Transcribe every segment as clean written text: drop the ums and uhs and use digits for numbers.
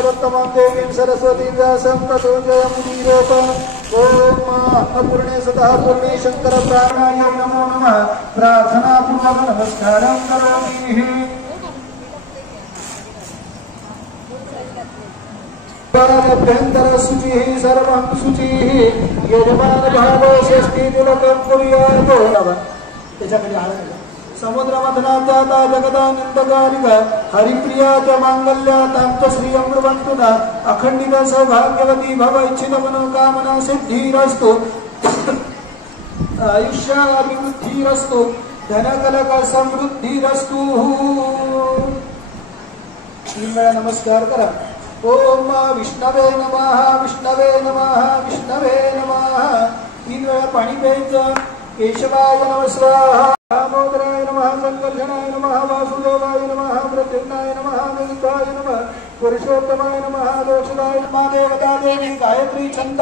नरोत्तमं देवीं सरस्वतीं व्यासं ततो जयमुदीरयेत्। ओम अन्नपूर्णे सदा पूर्णे शंकर प्राणाय नमो नमः। प्रार्थनापूर्वक नमस्कारं करोमि। अभ्यंतर शुचिः सर्वं शुचिः यजमान भागो षष्ठी तिलकं कुर्यात्। त्याच्याकडे आळा समुद्र मथनात्याता जगदानंदकारिका हरिप्रिया च मांगल्या तांच श्रियं ब्रुवन्तु न अखंडित सौभाग्यवती भव इच्छित मनोकामना सिद्धिरस्तु। आयुष्याभिवृद्धिरस्तु धनकनक समृद्धिरस्तु। 3 वेळा नमस्कार करा। ओम विष्णवे नमः विष्णवे नमः विष्णवे नमः। 3 वेळा पाणी प्यायचं। केशवाय नमः स्वाहा दामोदराय नमः संकर्षणाय नमः वासुदेवाय नमः प्रद्युम्नाय नमः अनिरुद्धाय नमः पुरुषोत्तमाय नमः दोषदाय नमः। देवता देवी गायत्री छंद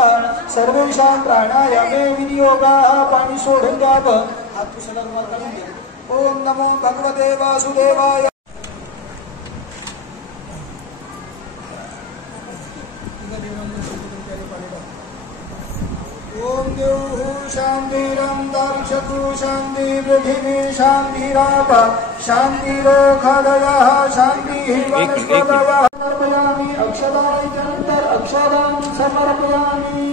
सर्वेषां प्राणायामे विनियोगाः। पाणी सोडून द्यावं। हात पुसला रुमाल काढून घ्या। ओम नमो भगवते वासुदेवाय। ओम देव शांतिरं दर्शतु शांति पृथिवी शांतिराप शांतिरोखदयः शांतिः वनस्पतयः। समर्पयामि अक्षदायनन्तर अक्षदां समर्पयामि।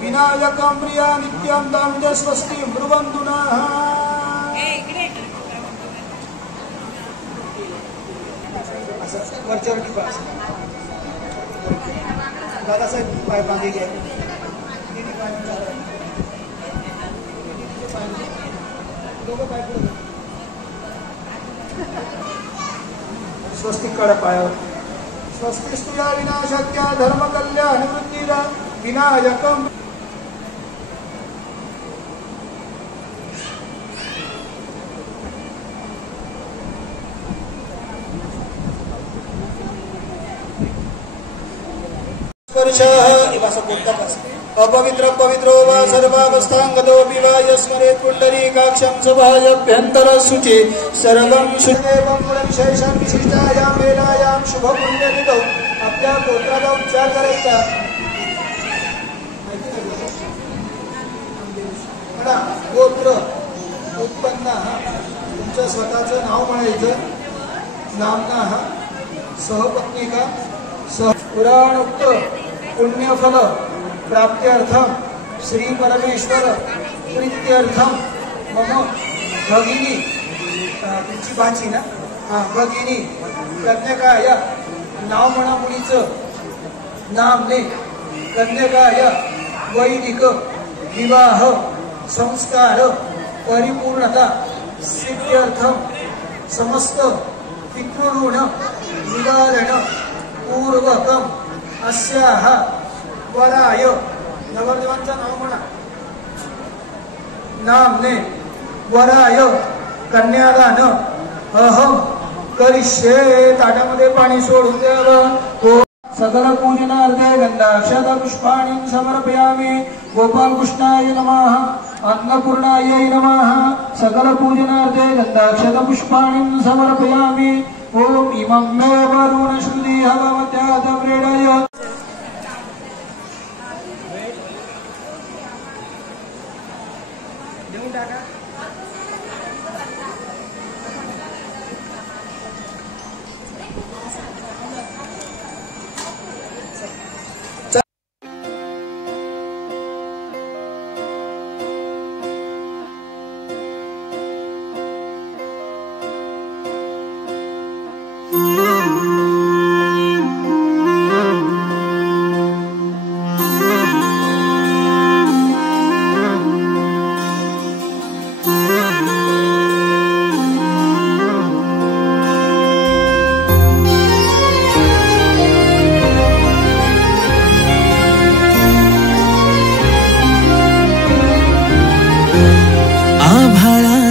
विनायकं प्रिया नित्यं तं च स्वस्ति ब्रुवन्तु नः। वरच्यावरती पास दादासाहेब पाय बांधी घ्या। स्वस्तिक काढा पायावर। स्वस्तिस्तु या विनाशक्या धर्म कल्याण वृत्तीला विनायकं। अपवित्र पवित्रो वा सर्वावस्थांगतोऽपि वा यस्मरेत् पुण्डरीकाक्षं सभाभ्यन्तर शुचि सर्वं शुद्धेवं गुणविशेषं विशिष्टायां वेलायां शुभपुण्यनिधौ आपल्या गोत्राचा उच्चार करायचा। गोत्र उत्पन्न तुमचं स्वतःचं नाव म्हणायचं। नामना सहपत्निका सह पुराणोक्त पुण्यफल प्राप्त्यर्थम श्री परमेश्वर प्रीत्यर्थम मम भगिनी तुमची भाची ना भगिनी कन्यकाय नाव म्हणा मुलीचं नामने कन्यकाय वैदिक विवाह संस्कार परिपूर्णता सिद्ध्यर्थम समस्त पितृऋण निवारण पूर्वकम अस्याः वराय नवरदेवांचं नाव म्हणा नामने वराय कन्यादान अहम करिष्ये। ताटामध्ये पाणी सोडून द्यावं। सकल पूजनार्थे गंधाक्षत पुष्पाणि समर्पयामि। गोपाल कृष्णाय नमः अन्नपूर्णायै नमः। सकल पूजनार्थे गंधाक्षत पुष्पाणि समर्पयामि। ओम इमं मे वरुण श्रुति हवमत्यात प्रेडय।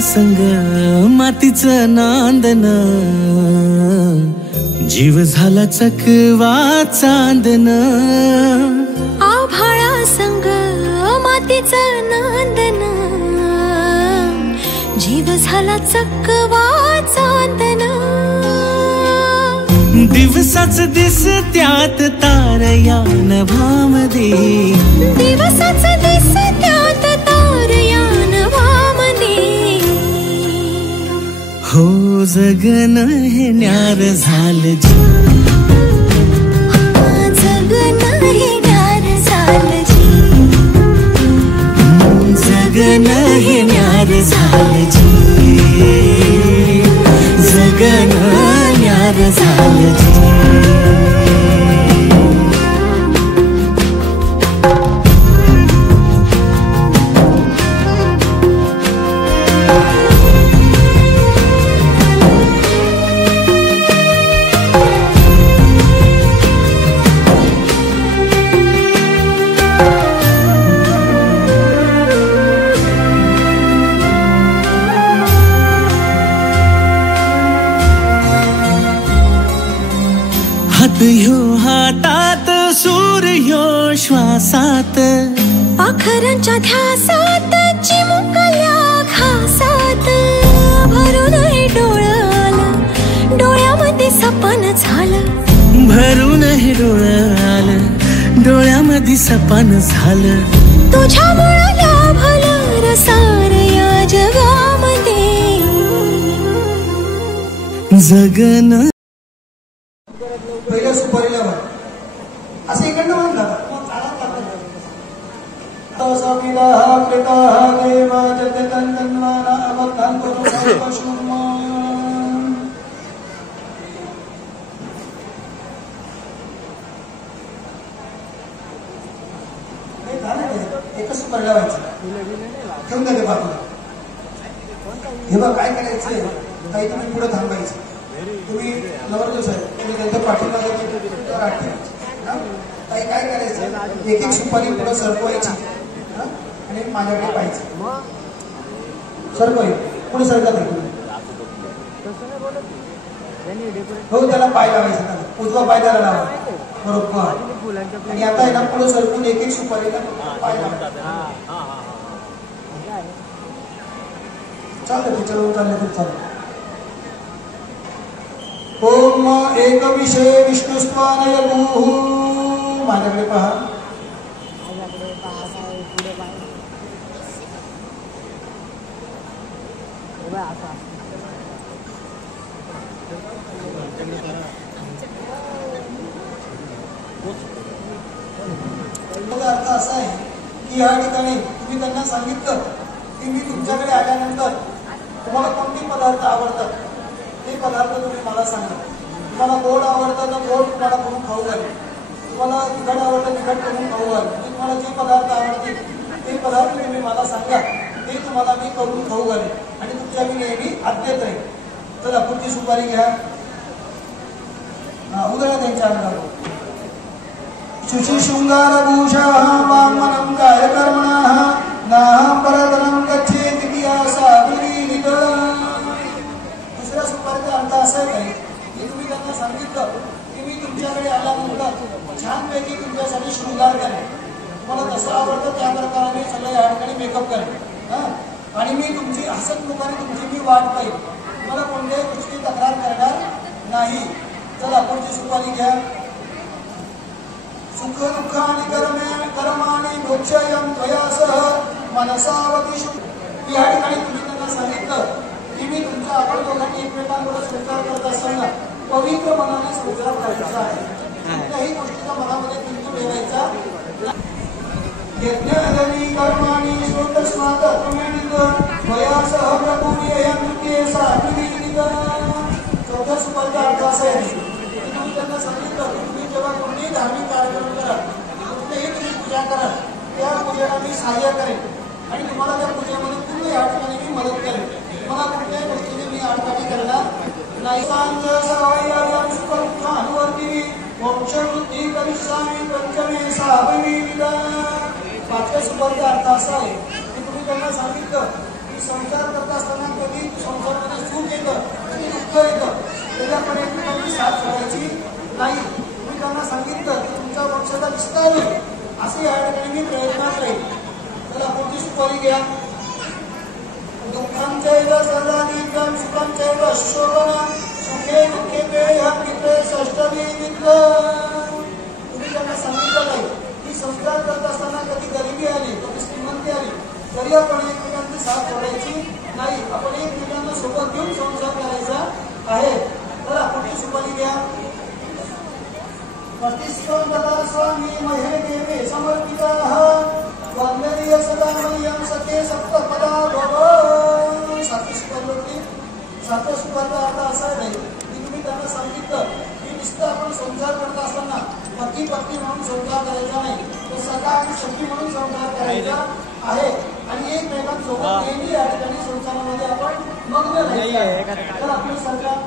संग मातीचं नांदन जीव झाला चकवा चांदन आभाळा संग मातीचं नांदन जीव झाला चकवा चांदणा दिवसाच दिसत्यात तारया नभामध्ये दिवसाच दिसत्यात तारया नभामध्ये हो जगन हे न्यार झालं जी जगन हे न्यार झालं जी जगन हे न्यार झालं जी जगन न्यार झालं जी हात ह्यो हातात सूर्यो श्वासात पाखरांच्या ध्यासात चिमुकल्या घासात भरून हे डोळ्याला डोळ्यामध्ये सपन झालं भरून हे डोळं आलं डोळ्यामध्ये सपन झालं तुझ्यामुळं लाभलं रसार या जगामध्ये जगन पहिल्या सुपारीला बघ असं इकडनं म्हणला एकच सुपारीला व्हायचं ठेवून द्या ते बाजूला. हे बघ काय करायचंय काही तुम्ही पुढे थांबायचं तुम्ही नवरदेव साहेब तुम्ही त्यांच्या पाठीमागे काही काय करायचं एक एक सुपारी पुढे सरकवायची आणि माझ्याकडे पाहायचं सरकवाय पुढे सरकत आहे हो त्याला पाय लावायचं त्याला उजवा पाय त्याला लावा बरोबर आणि आता आहे ना पुढे सरकून एक एक सुपारीला पाय लावायचा चालतं त्याच्यावर चाललं तर चालतं. ओम एक विषय विष्णुस्त्वानयतु माझ्याकडे पहा अर्थ असा आहे की या ठिकाणी तुम्ही त्यांना सांगितलं की मी तुमच्याकडे आल्यानंतर तुम्हाला कोणते पदार्थ आवडतात ते पदार्थ तुम्ही मला सांगा. तुम्हाला गोड आवडतं तर गोड तुम्हाला करून खाऊ घालेल तुम्हाला तिखट आवडतं तिखट करून खाऊ घालेल तुम्हाला जे पदार्थ आवडतील ते पदार्थ तुम्ही मला सांगा ते तुम्हाला मी करून खाऊ घालेल आणि तुमच्या मी नेहमी आज्ञेत राहील. चला पुढची सुपारी घ्या उदया त्यांच्या अंगावर शुचिशृंगारभूषाः वाङ्मनं कायकर्मणः नाहं परतरं गच्छेति कियासा विरीडित. दुसऱ्या सुपारीचा अर्थ असा आहे की तुम्ही त्यांना सांगितलं की मी तुमच्याकडे आल्यानंतर छानपैकी तुमच्यासाठी शृंगार करेन तुम्हाला कसं आवडतं त्या प्रकारे सगळं या ठिकाणी मेकअप करेन आणि मी तुमची हसतमुखाने तुमची मी वाट पाहिजे तुम्हाला कोणत्याही गोष्टी तक्रार करणार नाही. चला पुढची सुपारी घ्या सुख दुःखानि कर्माणि मोक्षयं त्वया सह मनसावती. या ठिकाणी तुम्ही त्यांना सांगितलं की मी तुमच्या आपण दोघांनी एकमेकांबरोबर संसार करत असताना पवित्र मनाने संसार करायचा आहे कोणत्याही गोष्टीचा मनामध्ये बिंदू ठेवायचा. यज्ञादनी कर्माणि स्वतस्मात् त्वमेव त्वया सह प्रभुर्ययं ते सात्विक. चौथ्या सुपारीचा अर्थ असा आहे की तुम्ही त्यांना सांगितलं तुम्ही जेव्हा कोणतेही धार्मिक कार्यक्रम करा कुठलेही तुम्ही पूजा करा त्या पूजेला मी सहाय्य करेन आणि तुम्हाला त्या पूजेमध्ये पूर्ण या ठिकाणी मी मदत करेन. मला कुठल्याही गोष्टीने मी अडचणी करणार नाही. मोक्षवृत्ती करिष्यामि पंचमे साहविविदा. पाचव्या सुपारीचा अर्थ असा आहे की तुम्ही त्यांना सांगितलं की संसार करत असताना कधी संसारामध्ये सुख येतं कधी दुःख येतं त्याच्याकडे तुम्ही साथ सोडायची नाही. तुम्ही त्यांना सांगितलं की तुमच्या वंशाचा विस्तार होईल असे या ठिकाणी मी प्रयत्नात राहील. चला पुढची सुपारी घ्या दुःखांच्या शोभना सुखे दुःखे पेय पित्रे षष्टमी मित्र. तुम्ही त्यांना सांगितलं नाही की संस्कार करत असताना कधी गरिबी आली कधी श्रीमंती आली तरी आपण एकमेकांची साथ सोडायची नाही. आपण एकमेकांना सोबत घेऊन संसार करायचा आहे. तर आपण सुपारी घ्या. प्रतिस्पंदता स्वामी महे देवे समर्पिताः वंदनीय सदा मह्यं सखे सप्तपदा भव. सातवा सुपारी आता असा नाही की तुम्ही त्यांना सांगितलं की नुसतं आपण संसार करत असताना पती पत्नी म्हणून संसार करायचा नाही तर सखा आणि सखी म्हणून संसार करायचा आहे. आणि एकमेकांसोबत नेहमी या ठिकाणी संसारामध्ये आपण मग्न राहायचं. तर आपलं सरकार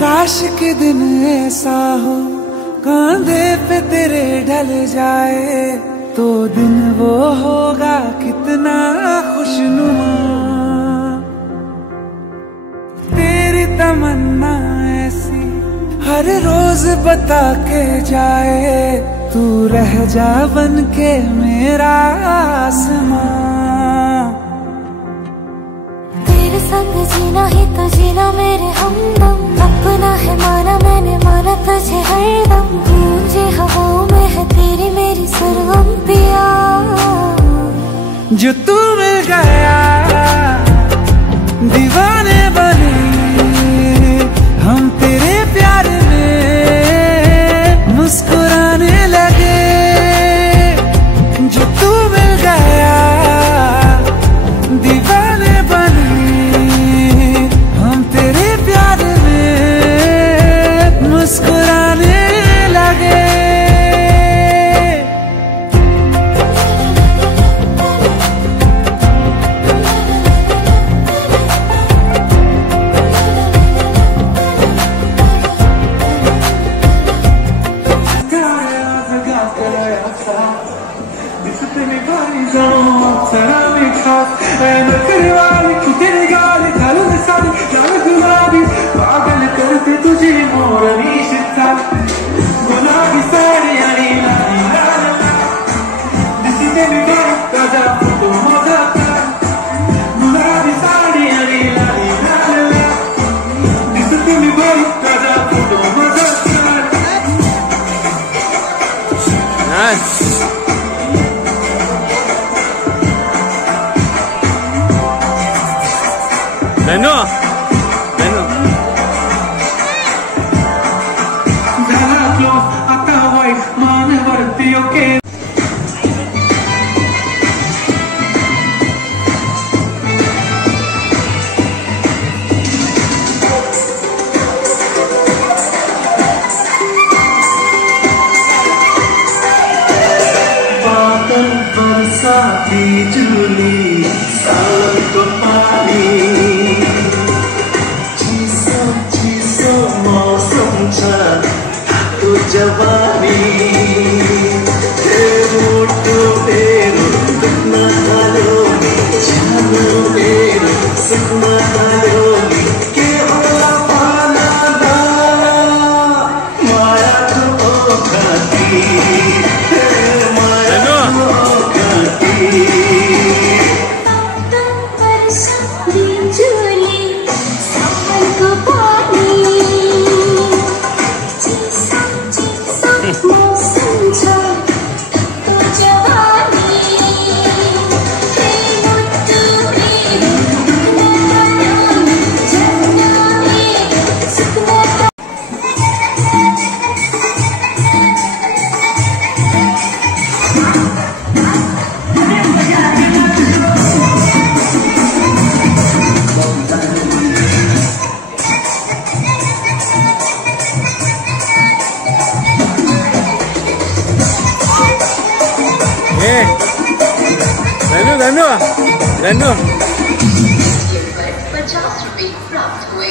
काश के दिन ऐसा हो कांधे पे तेरे ढल जाए तो दिन वो होगा कितना खुशनुमा. तेरी तमन्ना ऐसी हर रोज बता के जाए तू रह जा बन के मेरा आसमां. तेरे संग जीना ही तो जीना मेरे हमदम. अपना है माना मैंने माना तुझे हरदम. गूंजे हवाओं में है तेरी मेरी सर्वम पिया. जो तू मिल गया दीवाने बने हम तेरे प्यार में मुस्कुराने लगे. जो तू मिल गया दीवाने बने हम तेरे प्यार में मुस्कुराने लगे. पागल करते तुझे मोरनी शिता गुलाबी साडी आणि लाली लाल दिसते मी ताजा फोटो माझा गुलाबी साडी आणि लाली लाल दिसते मी ताजा फोटो माझा. Beno. झाला क्लोज आता वाईट मानवरती ओके. बादल बरसाती जुली सावन को पानी मौसम छा तो जवानी तेरो कितना तालोनी जानो तेरो सपना तालोनी के होला पाना दा माया तो खाती माया तो खाती. Renu. 50 रुपए प्राप्त हुए.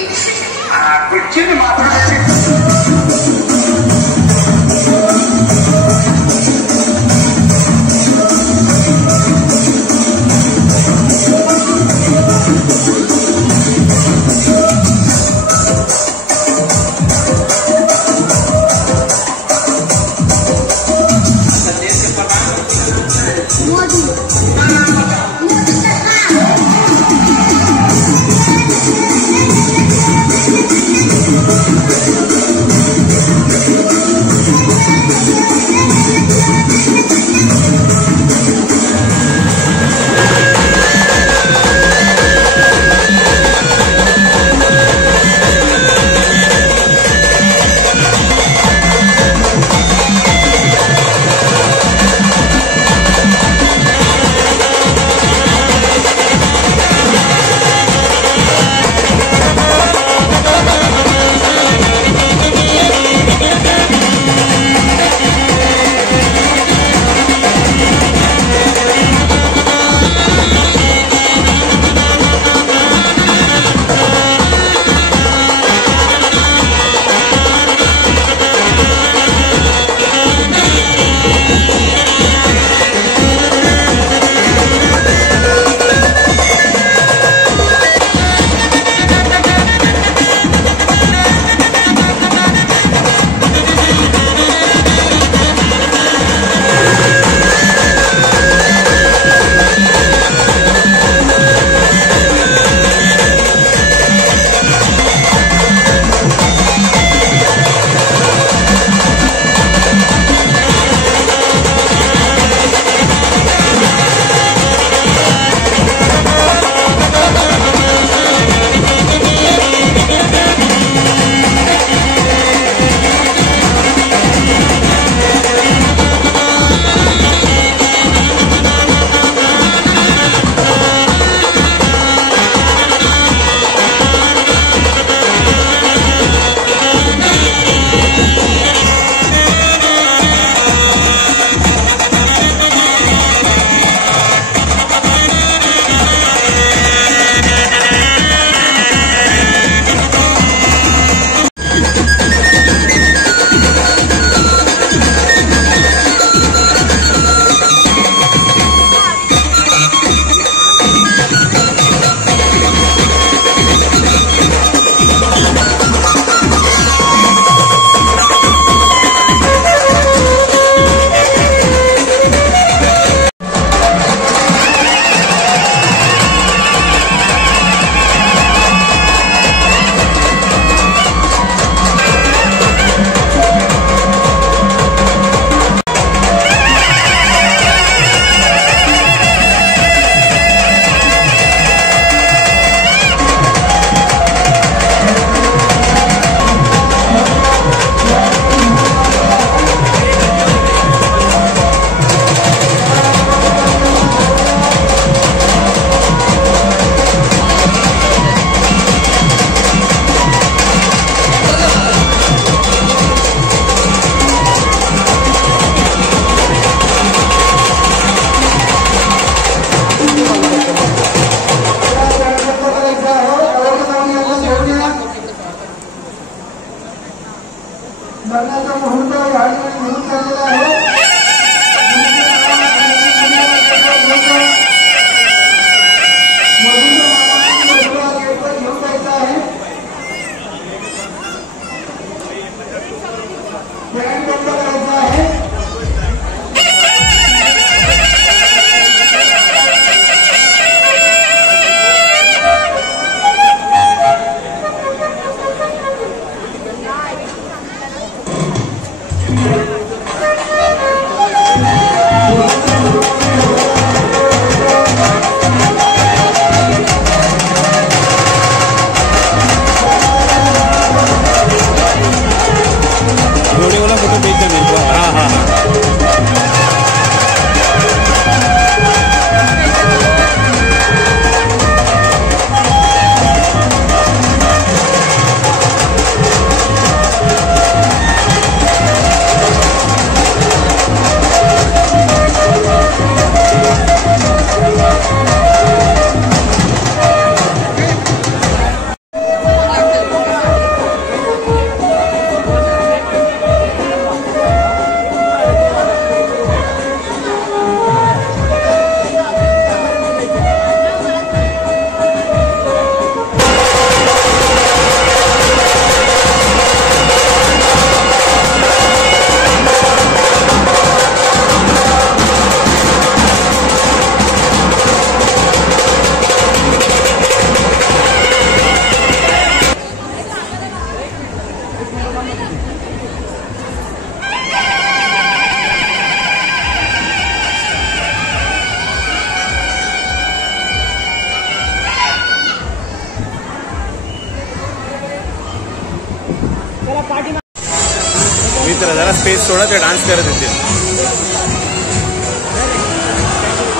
पेज सोडा, ते डान्स करत येतील.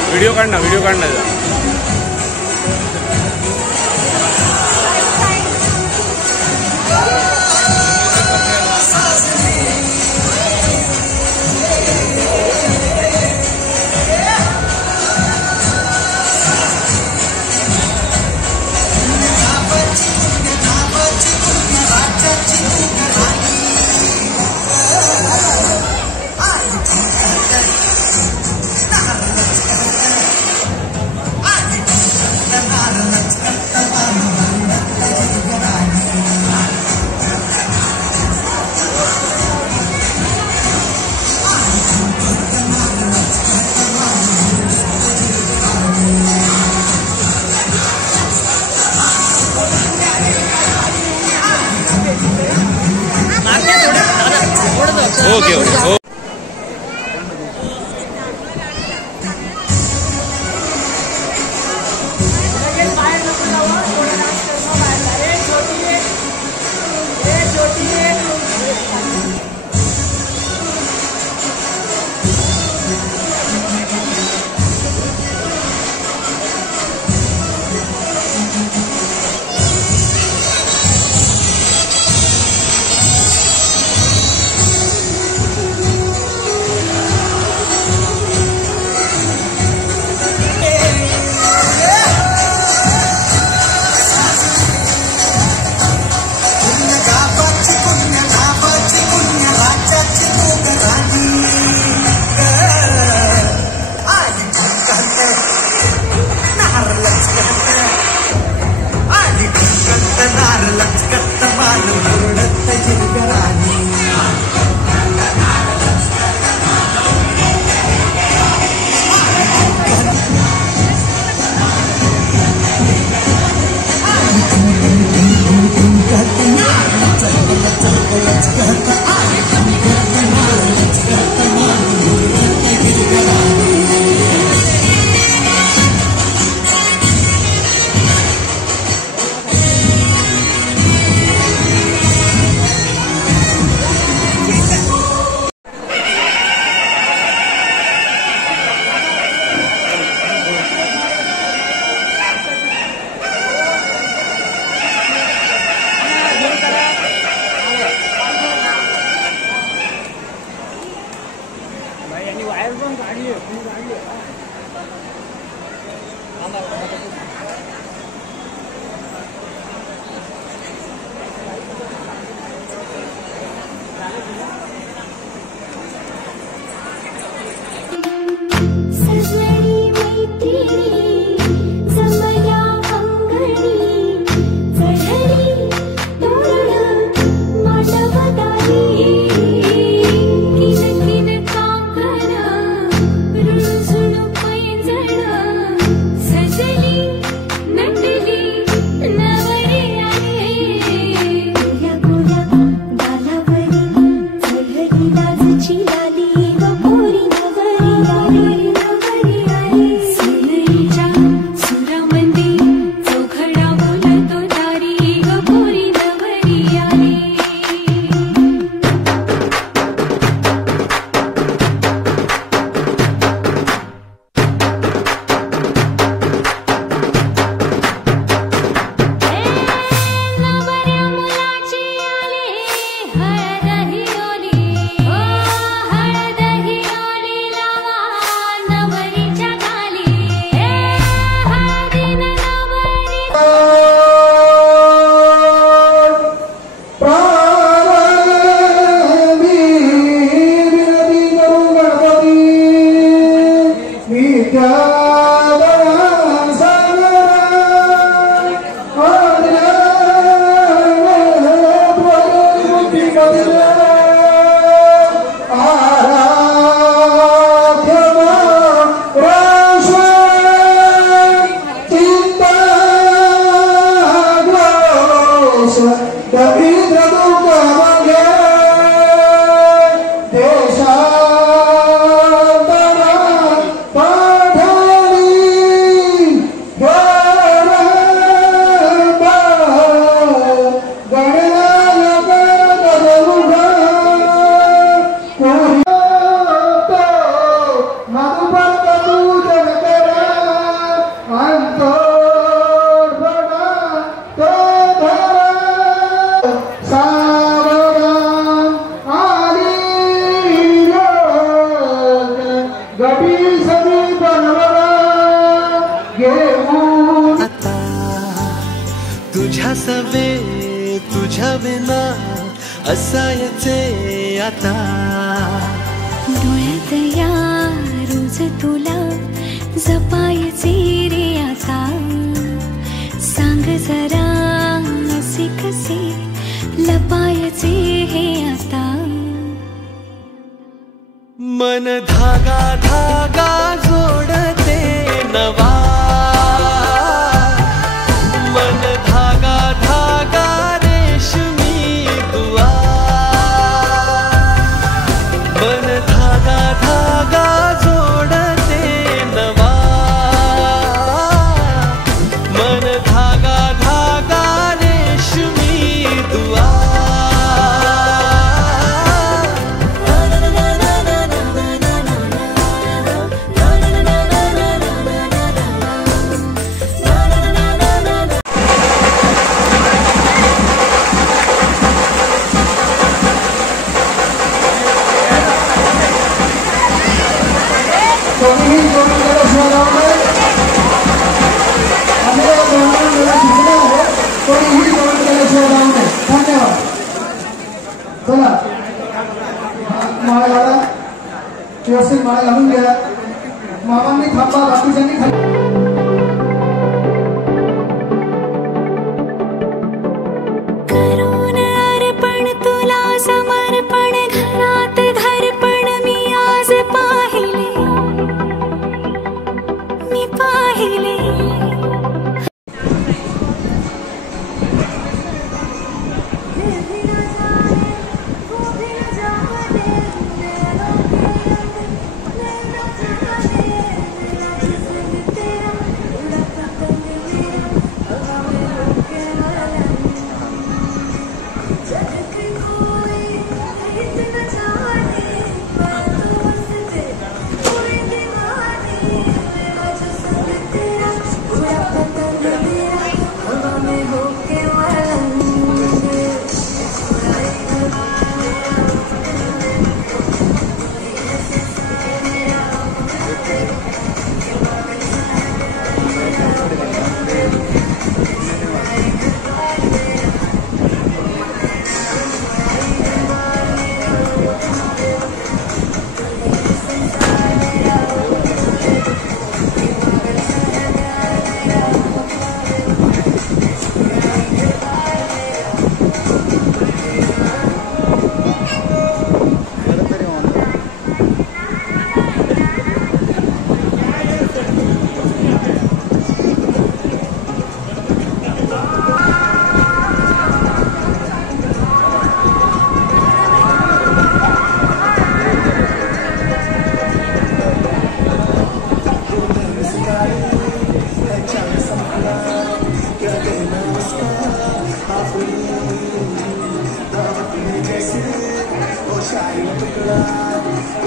व्हिडिओ काढ ना ओके. तुझ्या सवे तुझ्या विना असायचे आता. डोळ्यात या रोज तुला जपायचे रे आता. सांग जरा असे कसे लपायचे हे आता. मन धागा धागा जोडते नवा. मन धागा धागा रेशमी दुआ. मन धागा धागा जोडते नवा. मन धागा धागा रेशमी दुआ. कोणीही जोडून गेल्याशिवाय जाऊ नये. आम्हाला जोडून गेल्या सूचना आहे. कोणीही जोडून गेल्याशिवाय जाऊ नये. धन्यवाद. चला माळा घाला. व्यवस्थित माळा घालून घ्या. मामांनी थांबा, बाकीच्यांनी खाली. करून अर्पण तुला समर्पण घरात घरपण मी आज पाहिले. मी पाहिले.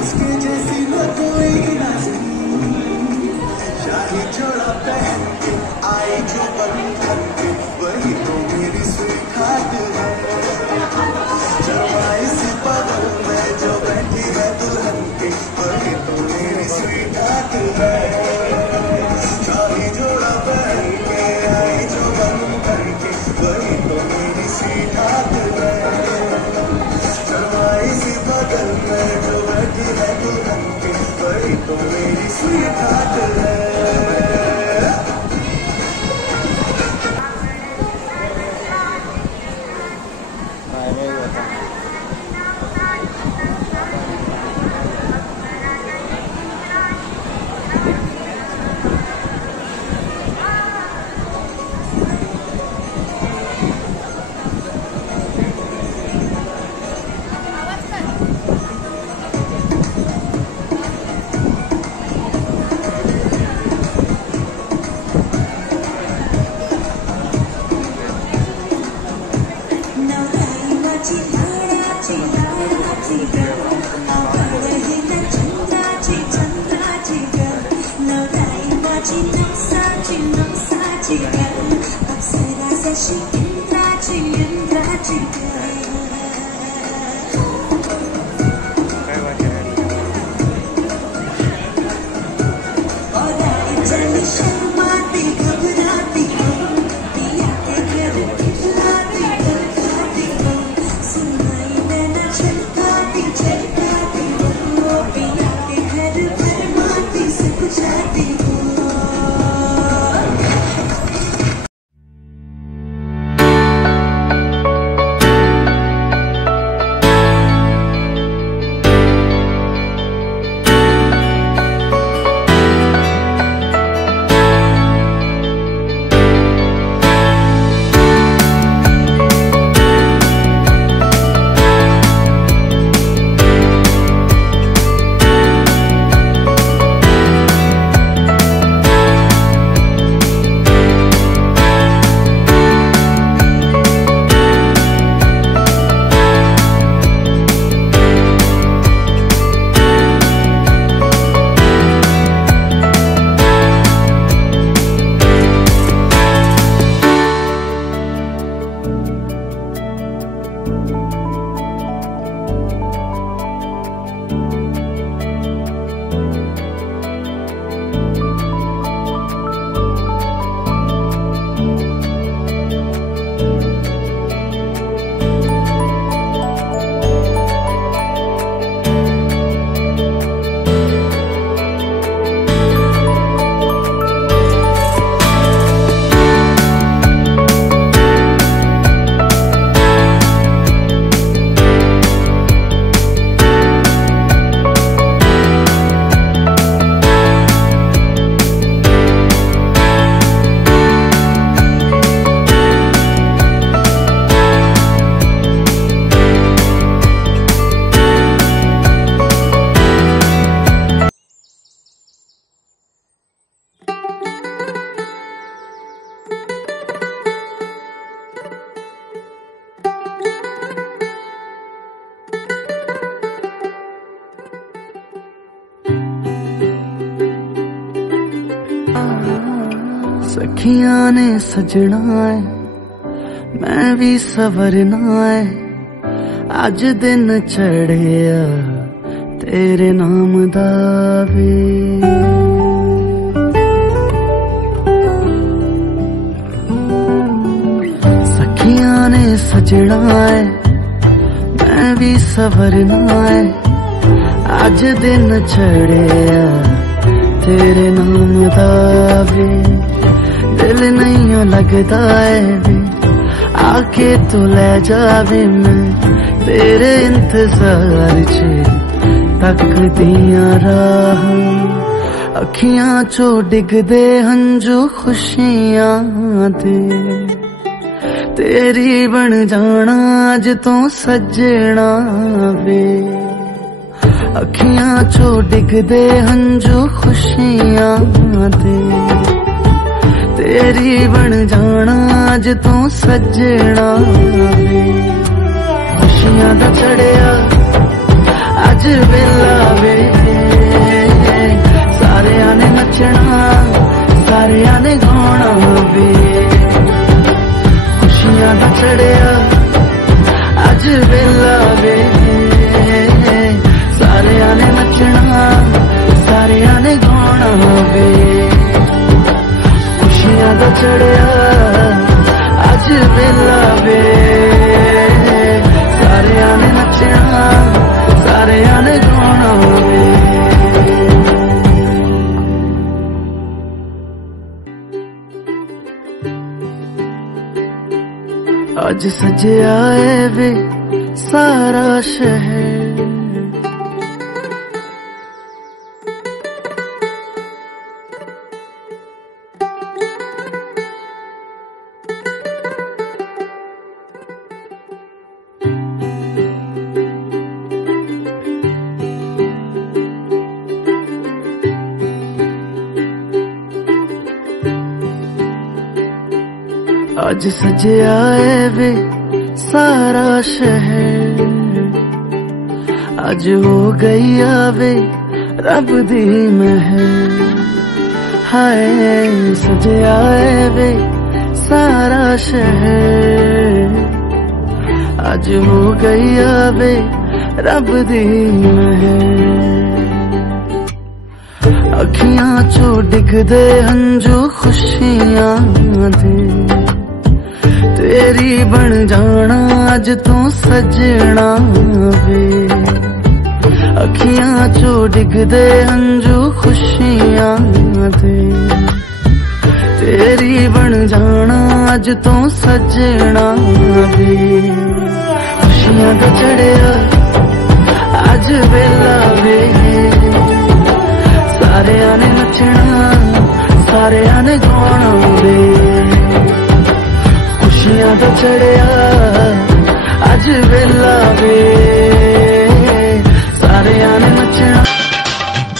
उसके जैसी न कोई शाही जोड़ा पहन के आई जो बंधन के वही तो मेरी स्वीट है. जवाई सी बगल में जो बैठी है दुल्हन के वही तो मेरी स्वीट है. शाही जोड़ा पहन के आई जो बंधन के वही तो मेरी स्वीट है. जवाई सी बगल में जो बैठी है दुल्हन के वही तो मेरी स्वीट है. शर्माती घबराती पिया के घर अखियां ने सजना है मैं भी सवरना है अज दिन चढ़िया तेरे नाम दा वे सखियां ने सजना है मैं भी सवरना है अज दिन चढ़िया तेरे नाम दा वे दिल नहीं लगता है वे आके तू ले जावे मैं तेरे इंतजार च तक दिया राह अखियां चो डिगदे हंजू खुशियां दे तेरी बन जाना अज तो सजना वे अखियां चो डिगदे हंजू खुशियां दे तेरी बन जाना अज तो सजना वे खुशियां दा चढ़िया अज वेला वे सारिया ने नचना सारिया ने गाना वे खुशियां दा चढ़िया अज वेला वे सारिया ने नचना सारिया ने गाना वे खुशियां दा चढ़िया अज वेला वे सारिया ने नचना सारिया ने गाना वे अज सजया है वे सारा शहर अज सजया है वे सारा शहर अज हो गई आवे रब दी महर हाय सजया है वे सारा शहर अज हो गई आवे रब दी महर अखियां चो डिगदे हंजू खुशियां दे तेरी बन जाना अज तो सजना वे अखियां चो डिगदे हंजू खुशियां दे तेरी बन जाना अज तो सजना वे खुशियां दा चढ़िया अज वेला वे सारिया ने नचना सारिया ने गाना वे खुशियां दा चढ़िया अज वेला वे सारिया ने नचना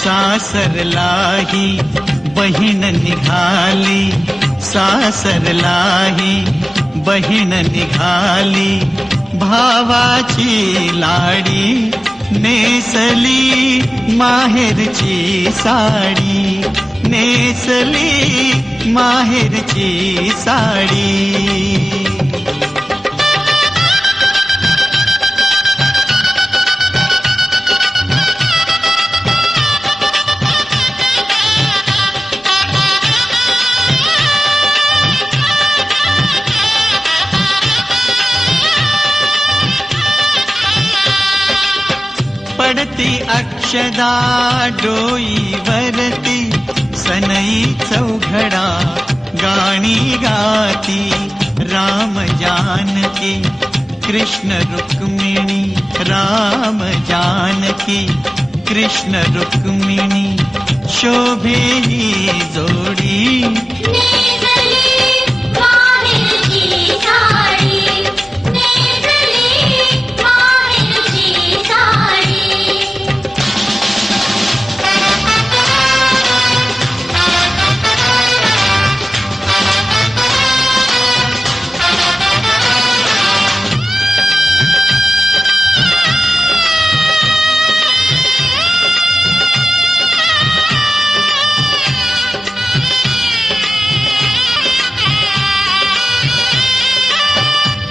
सासर लाही बहिण निघाली सासर लाही बहिण निघाली भावाची लाडी नेसली माहेरची साडी नेसली माहेरची साडी पडती अक्षदा डोई वरती सनई चौघडा गाणी गाती राम जानकी कृष्ण रुक्मिणी राम जानकी कृष्ण रुक्मिणी शोभे ही जोडी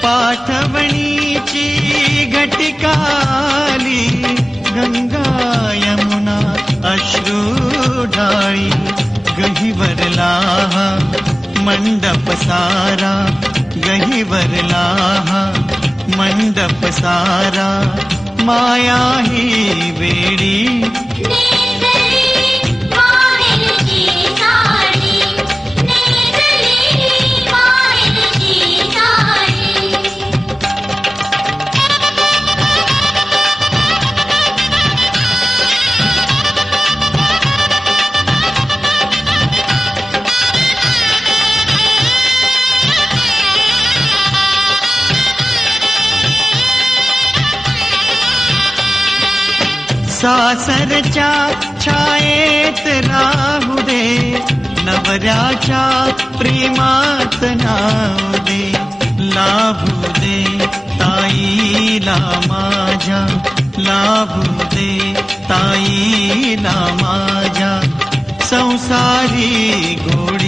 पाठवणीची घटिकाली गंगा यमुना अश्रू ढाळी गहिवरला मंडप सारा गहिवरला मंडप सारा माया ही वेडी सासरच्या छायेत राहू दे नवऱ्याच्या प्रेमात नाव दे लाभू दे ताईला माझ्या लाभू दे ताईला माझ्या संसारी गोड